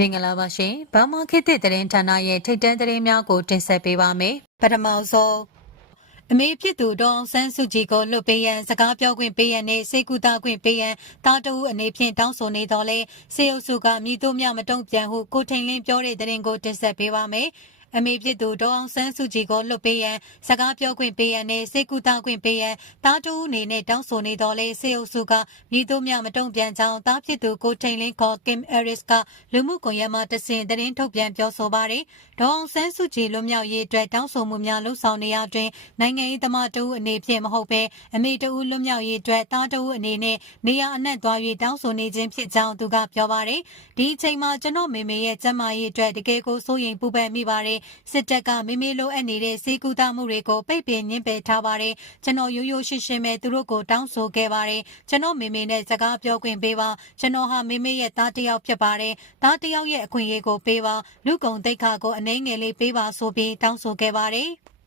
မင်္ဂလာပါရှင်။ဘာမာခေတ်သစ်သတင်းဌာနရဲ့ထိတ်တန့်သတင်းများကိုတင်ဆက်ပေးပါမယ်။ပထမဆုံးအမေဖြစ်သူဒေါအောင်ဆန်းစုကြည်ကိုလွတ်ပေးရန်စကားပြောခွင့်ပေးရန်နဲ့စေကူတာခွင့်ပေးရန်တာတူအနေဖြင့်တောင်းဆိုနေတော်လဲစေအုပ်စုကမြည်တို့မြမတုံ့ပြန်ဟုကိုထိန်လင်းပြောတဲ့သတင်းကိုတင်ဆက်ပေးပါမယ်။ အမေဖြစ်သူဒေါအောင်ဆန်းစုကြည်ကိုလွတ်ပေးရန်စကားပြောခွင့်ပေးရန်နဲ့စေကူတာခွင့်ပေးရန်တာတူအနေနဲ့တောင်းဆိုနေတော်လဲစေအုပ်စုကမြည်တို့မြမတုံ့ပြန်ကြောင်းတာဖြစ်သူကိုထိန်လင်းခေါ်ကင်အရစ်ကလူမှုကွန်ရက်မှာတစင်သတင်းထုတ်ပြန်ပြောဆိုပါတယ်။ဒေါအောင်ဆန်းစုကြည်လွတ်မြောက်ရေးအတွက်တောင်းဆိုမှုများလှုံ့ဆော်နေရတွင်နိုင်ငံရေးသမားတဦးအနေဖြင့်မဟုတ်ဘဲအမေတဦးလွတ်မြောက်ရေးအတွက်တာတူအနေနဲ့နေရာအနှံ့သွား၍တောင်းဆိုနေခြင်းဖြစ်ကြောင်းသူကပြောပါတယ်။ဒီအချိန်မှာကျွန်တော်မေမေရဲ့ကျန်းမာရေးအတွက်တကယ်ကိုစိုးရိမ်ပူပန်မိပါတယ်။စစ်တပ်ကမေမေလိုအပ်နေတဲ့စေကူတာမှုတွေကိုပိတ်ပင်ညှင်းပယ်ထားပါတယ်။ကျွန်တော်ရိုးရိုးရှင်းရှင်းပဲသူတို့ကိုတောင်းဆိုခဲ့ပါတယ်။ကျွန်တော်မေမေနဲ့စကားပြောခွင့်ပေးပါ။ကျွန်တော်ဟာမေမေရဲ့သားတစ်ယောက်ဖြစ်ပါတယ်။သားတစ်ယောက်ရဲ့အခွင့်အရေးကိုပေးပါ။လူကုံတိတ်ခါကိုအနေငယ်လေးပေးပါဆိုပြီးတောင်းဆိုခဲ့ပါတယ်။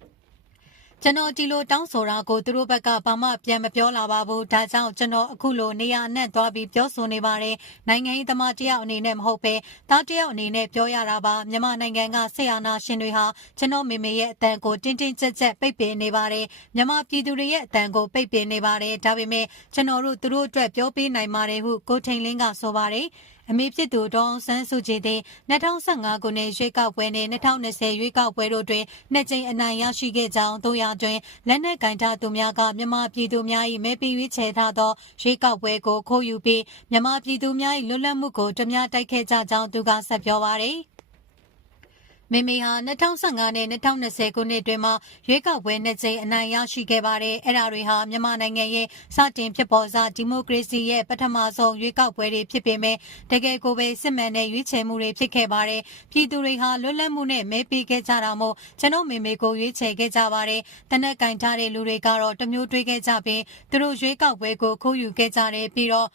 ကျွန်တော်ဒီလိုတောင်းဆိုတာကိုသူတို့ဘက်ကဘာမှပြန်မပြောလာပါဘူးဒါကြောင့်ကျွန်တော်အခုလိုနေရာအနှံ့သွားပြီးပြောဆိုနေပါတယ်နိုင်ငံရေးသမားတယောက်အနေနဲ့မဟုတ်ပဲသားတယောက်အနေနဲ့ပြောရတာပါမြန်မာနိုင်ငံကဆေးအာနာရှင်တွေဟာကျွန်တော်မေမေရဲ့အတန်ကိုတင်းတင်းကြပ်ကြပ်ပိတ်ပင်နေပါတယ်မြန်မာပြည်သူတွေရဲ့အတန်ကိုပိတ်ပင်နေပါတယ်ဒါပေမဲ့ကျွန်တော်တို့သူတို့အတွက်ပြောပေးနိုင်ပါတယ်ဟုကိုထိန်လင်းကဆိုပါတယ်အမေဖြစ်သူဒေါအောင်ဆန်းစုကြည်သည်2015ခုနှစ်ရွေးကောက်ပွဲနှင့်2020ရွေးကောက်ပွဲတို့တွင်နှစ်ကြိမ်အနိုင်ရရှိခဲ့ကြောင်းတို့ရတွင်လက်နက်ကင်ထားသူများကမြန်မာပြည်သူများ၏မဲပေးရွေးချယ်ထားသောရွေးကောက်ပွဲကိုခိုးယူပြီးမြန်မာပြည်သူများ၏လွတ်လပ်မှုကိုတမ ्या တိုက်ခဲ့ကြကြောင်းသူကဆက်ပြောပါရယ်။ မေမေဟာ2015နဲ့2020ခုနှစ်အတွင်းမှာရွေးကောက်ပွဲနှစ်ကြိမ်အနိုင်ရရှိခဲ့ပါတယ်။အဲ့ဒါတွေဟာမြန်မာနိုင်ငံရဲ့စတင်ဖြစ်ပေါ်စဒီမိုကရေစီရဲ့ပထမဆုံးရွေးကောက်ပွဲတွေဖြစ်ပေမဲ့တကယ်ကိုပဲစစ်မှန်တဲ့ရွေးချယ်မှုတွေဖြစ်ခဲ့ပါတယ်။ပြည်သူတွေဟာလွတ်လပ်မှုနဲ့မဲပေးခဲ့ကြတာမို့ကျွန်တော်မေမေကိုရွေးချယ်ခဲ့ကြပါတယ်။တနက်ကင်ထားတဲ့လူတွေကတော့တမျိုးတွေးခဲ့ကြပြီးသူတို့ရွေးကောက်ပွဲကိုခိုးယူခဲ့ကြတယ်ပြီးတော့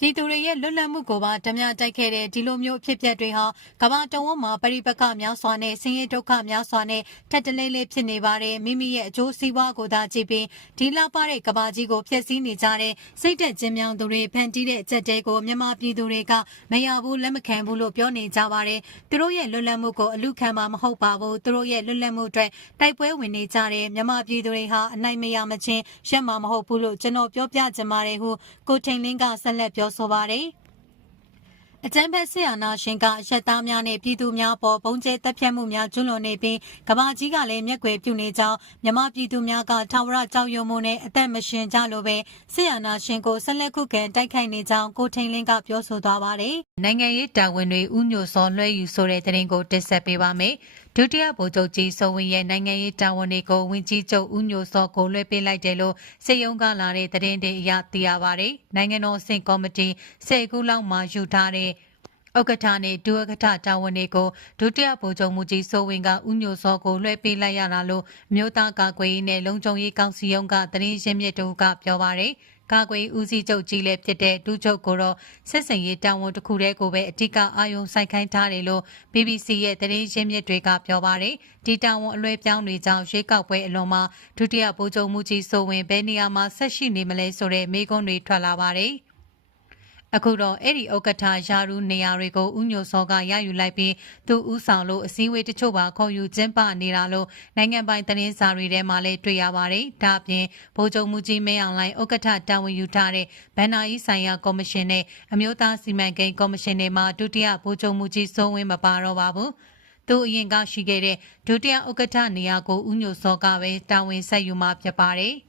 ပြည်သူတွေရဲ့လွတ်လပ်မှုကိုပါဓမြတိုက်ခဲ့တဲ့ဒီလိုမျိုးဖြစ်ပျက်တွေဟာကမ္ဘာတဝန်းမှာပရိပက္ခများစွာနဲ့ဆင်းရဲဒုက္ခများစွာနဲ့ထက်တလဲလဲဖြစ်နေပါတယ်မိမိရဲ့အကျိုးစီးပွားကိုသာကြည့်ပြီးဒီလောက်ပါတဲ့ကမ္ဘာကြီးကိုဖျက်ဆီးနေကြတဲ့စိတ်သက်ခြင်းမြောင်သူတွေဖန်တီးတဲ့အချက်တဲကိုမြန်မာပြည်သူတွေကမရဘူးလက်မခံဘူးလို့ပြောနေကြပါတယ်သူတို့ရဲ့လွတ်လပ်မှုကိုအလူခံမှာမဟုတ်ပါဘူးသူတို့ရဲ့လွတ်လပ်မှုအတွက်တိုက်ပွဲဝင်နေကြတဲ့မြန်မာပြည်သူတွေဟာအနိုင်မရမချင်းရက်မှာမဟုတ်ဘူးလို့ကျွန်တော်ပြောပြချင်ပါတယ်ဟုကိုထိန်လင်းကဆက်လက်ပြောဆိုပါတယ်အကြမ်းဖက်ဆရာနာရှင်ကအရက်သားများနဲ့ပြည်သူများပေါ်ပုံကျဲတပ်ဖြတ်မှုများကျွလွန်နေပြီးကဘာကြီးကလည်းမျက်ွယ်ပြုနေကြောင်းမြမပြည်သူများကထာဝရကြောက်ရွံ့မှုနဲ့အသက်မရှင်ကြလို့ပဲဆရာနာရှင်ကိုဆက်လက်ခုခံတိုက်ခိုက်နေကြောင်းကိုထိန်လင်းကပြောဆိုသွားပါတယ်။နိုင်ငံရေးတာဝန်တွေဥညွတ်စောလွှဲယူဆိုတဲ့တဲ့ရင်ကိုတင်ဆက်ပေးပါမယ်။ ဒုတိယဗိုလ်ချုပ်ကြီးစိုးဝင်းရဲ့နိုင်ငံရေးတာဝန်တွေကိုဝင်ကြီးချုပ်ဦးညိုစောကိုလွှဲပေးလိုက်တယ်လို့စေယုံကလာတဲ့သတင်းတွေအရသိရပါတယ်။နိုင်ငံတော်စင်ကော်မတီ၁၀ခုလောက်မှယူထားတဲ့ဥက္ကဋ္ဌနဲ့ဒုဥက္ကဋ္ဌတာဝန်တွေကိုဒုတိယဗိုလ်ချုပ်မှုကြီးစိုးဝင်းကဥညိုစောကိုလွှဲပေးလိုက်ရတာလို့မြို့သားကာကွယ်ရေးနဲ့လုံခြုံရေးကောင်စီရုံးကသတင်းရင်းမြစ်တို့ကပြောပါတယ်။ ကာကွယ်ဦးစီးချုပ်ကြီးလည်းဖြစ်တဲ့ဒုချုပ်ကိုတော့စစ်စင်ရေးတာဝန်တစ်ခုတည်းကိုပဲအထက်အာယုံဆိုင်ခိုင်းထားတယ်လို့ BBC ရဲ့သတင်းရင်းမြစ်တွေကပြောပါတယ်ဒီတာဝန်အလွဲပြောင်းတွေကြောင့်ရွေးကောက်ပွဲအလွန်မှာဒုတိယဗိုလ်ချုပ်မှုကြီးဆိုဝင်ဘယ်နေရာမှာဆက်ရှိနေမလဲဆိုတဲ့မေးခွန်းတွေထွက်လာပါတယ်။ အခုတော့အဲ့ဒီဥက္ကဋ္ဌယာရုနေရာတွေကိုဥညိုစောကရယူလိုက်ပြီးသူဥဆောင်လို့အစည်းအဝေးတချို့ပါခေါ်ယူကျင်းပနေတာလို့နိုင်ငံပိုင်သတင်းစာတွေထဲမှာလည်းတွေ့ရပါတယ်။ဒါ့အပြင်ဗိုလ်ချုပ်မှုကြီးမင်းအောင်လှိုင်ဥက္ကဋ္ဌတာဝန်ယူထားတဲ့ဗန်နာယီဆိုင်ရာကော်မရှင်နဲ့အမျိုးသားစီမံကိန်းကော်မရှင်တွေမှာဒုတိယဗိုလ်ချုပ်မှုကြီးစိုးဝင်းမပါတော့ပါဘူး။သူအရင်ကရှိခဲ့တဲ့ဒုတိယဥက္ကဋ္ဌနေရာကိုဥညိုစောကပဲတာဝန်ဆက်ယူမှာဖြစ်ပါတယ်။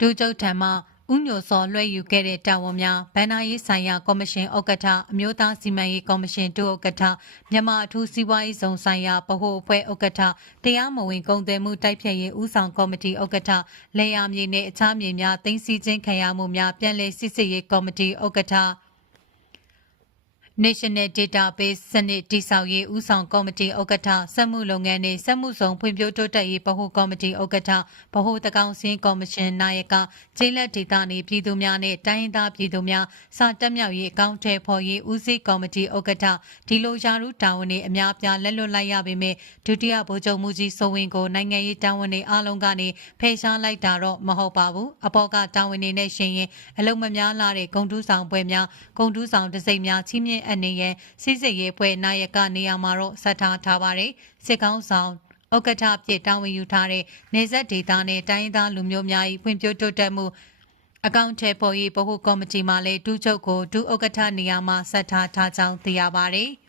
ဒုချုပ်ထံမှ ဥညိုစောလွှဲယူခဲ့တဲ့တာဝန်များဗန်နာရေးဆိုင်ရာကော်မရှင်ဥက္ကဋ္ဌအမျိုးသားစီမံရေးကော်မရှင်ဒုဥက္ကဋ္ဌမြန်မာအထူးစီးပွားရေးဆောင်ဆိုင်ရာဗဟိုအဖွဲ့ဥက္ကဋ္ဌတရားမဝင်ကုန်သွယ်မှုတိုက်ဖျက်ရေးဦးဆောင်ကော်မတီဥက္ကဋ္ဌလေယာမြေနဲ့အခြားမြေများတင်စီခြင်းခံရမှုများပြန်လည်စစ်ဆေးရေးကော်မတီဥက္ကဋ္ဌ National Database စနစ်တည်ဆောက်ရေးဦးဆောင်ကော်မတီဥက္ကဋ္ဌစက်မှုလုပ်ငန်းနှင့်စက်မှုဆောင်ဖွံ့ဖြိုးတိုးတက်ရေးဗဟိုကော်မတီဥက္ကဋ္ဌဗဟိုတကောင်စင်းကော်မရှင်နာယကကျေးလက်ဒေသနေပြည်သူများနှင့်တိုင်းရင်းသားပြည်သူများစာတက်မြောက်ရေးအကောင့်ထဲဖော်ရေးဦးစီးကော်မတီဥက္ကဋ္ဌဒီလိုယာရုတာဝန်တွေအများပြားလက်လွတ်လိုက်ရပေမဲ့ဒုတိယဗိုလ်ချုပ်မှုကြီးစိုးဝင်းကိုနိုင်ငံရေးတာဝန်တွေအားလုံးကနေဖယ်ရှားလိုက်တာတော့မဟုတ်ပါဘူးအပေါ်ကတာဝန်တွေနဲ့ရှင်ရင်အလုံးမများလာတဲ့ဂုံတူးဆောင်ပွဲများဂုံတူးဆောင်တစိမ့်များချင်းမြင့်အပ်နေရန်စစ်စစ်ရေးဖွဲ့နာယကနေရာမှာတော့ဆက်ထားထားပါတယ်စစ်ကောင်းဆောင်ဥက္ကဋ္ဌအဖြစ်တာဝန်ယူထားတဲ့နေဆက်ဒေသနဲ့တိုင်းရင်းသားလူမျိုးများ၏ဖွံ့ဖြိုးတိုးတက်မှုအကောင့်ထဲပေါ်ရေးဗဟုကော်မတီမှလည်းဒုချုပ်ကိုဒုဥက္ကဋ္ဌနေရာမှာဆက်ထားထားကြောင်းသိရပါတယ်။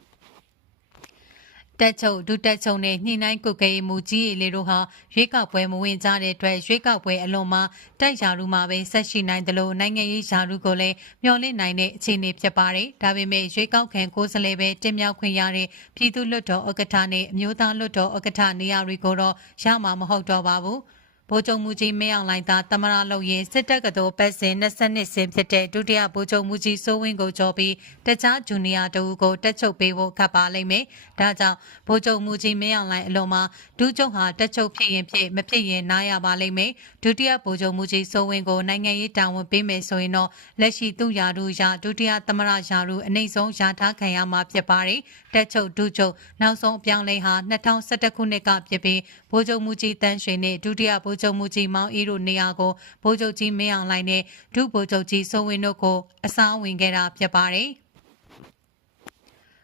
တက်ချုပ်ဒုတက်ချုပ်နဲ့ညှိနှိုင်းကုတ်ကဲမှုကြီးရီလေးတို့ဟာရွေးကောက်ပွဲမဝင်ကြတဲ့အတွက်ရွေးကောက်ပွဲအလွန်မှာတိုက်ရာလူမှာပဲဆက်ရှိနိုင်တယ်လို့နိုင်ငံရေးယာရုကိုလည်းမျှော်လင့်နိုင်တဲ့အခြေအနေဖြစ်ပါတယ်။ဒါပေမဲ့ရွေးကောက်ခံကိုယ်စားလှယ်ပဲတင်မြှောက်ခွင့်ရတဲ့ပြည်သူ့လွှတ်တော်ဥက္ကဋ္ဌနဲ့အမျိုးသားလွှတ်တော်ဥက္ကဋ္ဌနေရာတွေကိုတော့ရမှာမဟုတ်တော့ပါဘူး။ ဗိုလ်ချုပ်မှုကြီးမင်းအောင်လှိုင်သာတမရလုံရင်စစ်တပ်ကတော်ပတ်စဉ်22ဆင်းဖြစ်တဲ့ဒုတိယဗိုလ်ချုပ်မှုကြီးစိုးဝင်းကိုကြော်ပြီးတခြားဂျူနီယာတအူကိုတက်ချုပ်ပေးဖို့ခတ်ပါလိမ့်မယ်။ဒါကြောင့်ဗိုလ်ချုပ်မှုကြီးမင်းအောင်လှိုင်အလုံးမှာဒုချုပ်ဟာတက်ချုပ်ဖြစ်ရင်ဖြစ်မဖြစ်ရင်နားရပါလိမ့်မယ်။ဒုတိယဗိုလ်ချုပ်မှုကြီးစိုးဝင်းကိုနိုင်ငံရေးတာဝန်ပေးမယ်ဆိုရင်တော့လက်ရှိသူ့ယာတို့ရာဒုတိယသမရယာတို့အနိုင်ဆုံးယာထားခံရမှာဖြစ်ပါတယ်။တက်ချုပ်ဒုချုပ်နောက်ဆုံးအပြောင်းလဲဟာ2011ခုနှစ်ကဖြစ်ပြီးဗိုလ်ချုပ်မှုကြီးတန်းရွှေနဲ့ဒုတိယဗိုလ်ချုပ်မှုကြီးမောင်အေးတို့နေရာကိုဗိုလ်ချုပ်ကြီးမင်းအောင်လှိုင်နဲ့ဒုဗိုလ်ချုပ်ကြီးစိုးဝင်းတို့ကိုအစားဝင်ခဲ့တာဖြစ်ပါတယ်။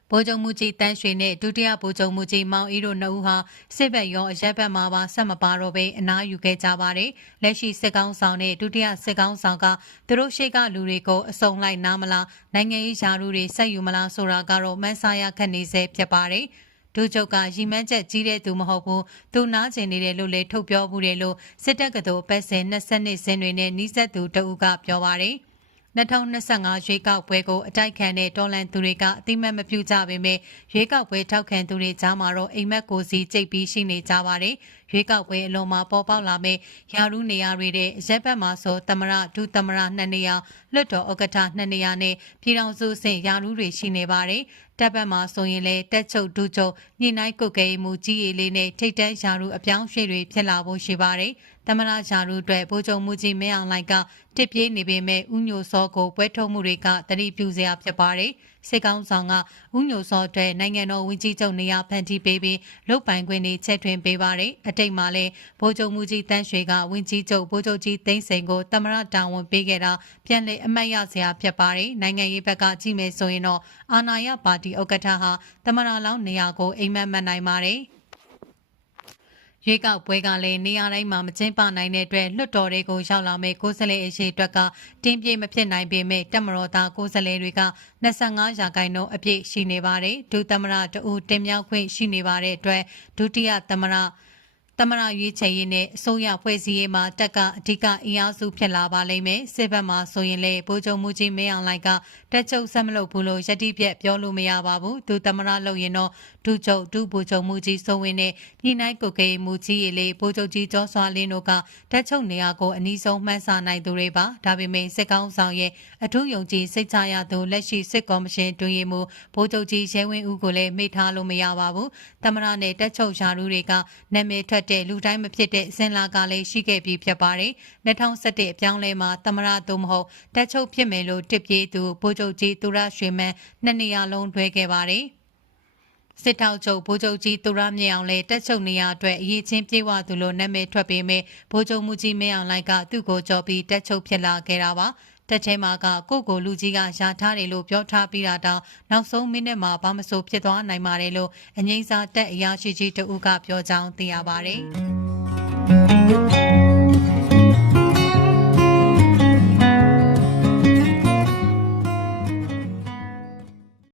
ဗိုလ်ချုပ်မှုကြီးတန်းရွှေနဲ့ဒုတိယဗိုလ်ချုပ်မှုကြီးမောင်အေးတို့နှစ်ဦးဟာစစ်ဘက်ရောအရက်ဘက်မှာပါဆက်မပါတော့ဘဲအနားယူခဲ့ကြပါတယ်။လက်ရှိစစ်ကောင်းဆောင်နဲ့ဒုတိယစစ်ကောင်းဆောင်ကသူတို့ရှိကလူတွေကိုအစုံလိုက်နားမလားနိုင်ငံရေးယာရုတွေဆက်ယူမလားဆိုတာကတော့မန်းဆာရခက်နေစေဖြစ်ပါတယ်။ ဒုချုပ်ကရီမန်းချက်ကြီးတဲ့သူမဟုတ်ဘူးသူနားကျင်နေတယ်လို့လည်းထုတ်ပြောမှုတယ်လို့စစ်တပ်ကတော်ပတ်စဉ်20စင်းတွေနဲ့နှိစက်သူတအုပ်ကပြောပါတယ်။2025ရွေးကောက်ပွဲကိုအတိုက်ခံတဲ့တော်လန်သူတွေကအတိမတ်မပြုကြပေမဲ့ရွေးကောက်ပွဲထောက်ခံသူတွေကြားမှာတော့အိမ်မက်ကိုစီကြိတ်ပြီးရှိနေကြပါတယ်။ရွေးကောက်ပွဲအလုံးမှာပေါ်ပေါက်လာမဲ့ယာရုနေရာတွေတဲ့ရက်ဘက်မှာဆိုတမရဒုတမရနှစ်နေရာလွတ်တော်ဥက္ကဋ္ဌနှစ်နေရာနဲ့ပြည်ထောင်စုဆင့်ယာရုတွေရှိနေပါတယ်။ တပ်ဘက်မှာဆိုရင်လည်းတက်ချုပ်ဒုချုပ်ညှိနှိုင်းကုတ်ကဲမှုကြီးရည်လေးနဲ့ထိတ်တန့်ယာရုအပြောင်းရွှေ့တွေဖြစ်လာဖို့ရှိပါတယ်။ သမရယာရုအတွက်ဗိုလ်ချုပ်မှုကြီးမင်းအောင်လှိုင်ကတစ်ပြေးနေပေမဲ့ဥညိုစောကိုပွဲထုတ်မှုတွေကတတိပြုစရာဖြစ်ပါတယ်။စစ်ကောင်းဆောင်ကဥညိုစောအတွက်နိုင်ငံတော်ဝန်ကြီးချုပ်နေရာဖန်တီးပေးပြီးလုတ်ပိုင်ခွင့်တွေချက်ထွင်ပေးပါတယ်။အတိတ်မှာလည်းဗိုလ်ချုပ်မှုကြီးတန်းရွှေကဝန်ကြီးချုပ်ဗိုလ်ချုပ်ကြီးသိန်းစိန်ကိုသမရတာဝန်ပေးခဲ့တာပြန်လည်အမှတ်ရစရာဖြစ်ပါတယ်။နိုင်ငံရေးဘက်ကကြည့်မယ်ဆိုရင်တော့အာဏာရပါတီဥက္ကဋ္ဌဟာသမရလောင်းနေရာကိုအိမ်မက်မှတ်နိုင်ပါတယ်။ ရွေးကောက်ပွဲကလည်းနေရာတိုင်းမှာမကျင်းပနိုင်တဲ့အတွက်လွှတ်တော်တွေကိုရောက်လာမဲ့ကိုယ်စားလှယ်အရှိအတွက်ကတင်းပြေမဖြစ်နိုင်ပေမဲ့တက်မတော်သားကိုယ်စားလှယ်တွေက25ရာခိုင်နှုန်းအပြည့်ရှိနေပါတယ်ဒုသမရတဦးတင်မြောက်ခွင့်ရှိနေပါတဲ့အတွက်ဒုတိယသမရ သမရရွေးချယ်ရေးနဲ့အစိုးရဖွဲ့စည်းရေးမှာတက်ကအဓိကအင်အားစုဖြစ်လာပါလိမ့်မယ်စစ်ဘက်မှာဆိုရင်လေဗိုလ်ချုပ်မှုကြီးမင်းအောင်လိုက်ကတက်ချုပ်ဆက်မလုပ်ဘူးလို့ယတိပြက်ပြောလို့မရပါဘူးသူသမရလုပ်ရင်တော့ဒုချုပ်ဒုဗိုလ်ချုပ်မှုကြီးစိုးဝင်းနဲ့ညှိနှိုင်းကုတ်ကေမှုကြီးရေလေဗိုလ်ချုပ်ကြီးကျော်စွာလင်းတို့ကတက်ချုပ်နေရာကိုအနည်းဆုံးမှန်းဆနိုင်သူတွေပါဒါပေမဲ့စစ်ကောင်းဆောင်ရဲ့အထူးယုံကြည်စိတ်ချရသူလက်ရှိစစ်ကော်မရှင်တွင်ရမှုဗိုလ်ချုပ်ကြီးရဲဝင်းဦးကိုလည်းမေ့ထားလို့မရပါဘူးသမရနဲ့တက်ချုပ်ယာရုတွေကနာမည်ထွက်တဲ့လူတိုင်းမဖြစ်တဲ့စင်လာကလည်းရှိခဲ့ပြီးဖြစ်ပါတယ်2017အပြောင်းလဲမှာသမရသို့မဟုတ်တက်ချုပ်ဖြစ်မယ်လို့တစ်ပြေးသူဗိုလ်ချုပ်ကြီးသူရရွှေမန်းနှစ်နေရာလုံးတွဲခဲ့ပါတယ်စစ်ထောက်ချုပ်ဗိုလ်ချုပ်ကြီးသူရမြေအောင်လည်းတက်ချုပ်နေရအတွက်အရေးချင်းပြေးဝသူလို့နာမည်ထွက်ပေးမယ်ဗိုလ်ချုပ်မှုကြီးမင်းအောင်လိုက်ကသူ့ကိုကြော်ပြီးတက်ချုပ်ဖြစ်လာခဲ့တာပါ တက်ထဲမှာကကိုကိုလူကြီးကယာထားတယ်လို့ပြောထားပြီးတာတောင်နောက်ဆုံးမိနစ်မှာဘာမဆိုဖြစ်သွားနိုင်ပါတယ်လို့အငိမ့်စာတက်အရာရှိကြီးတဦးကပြောကြောင်းသိရပါတယ်။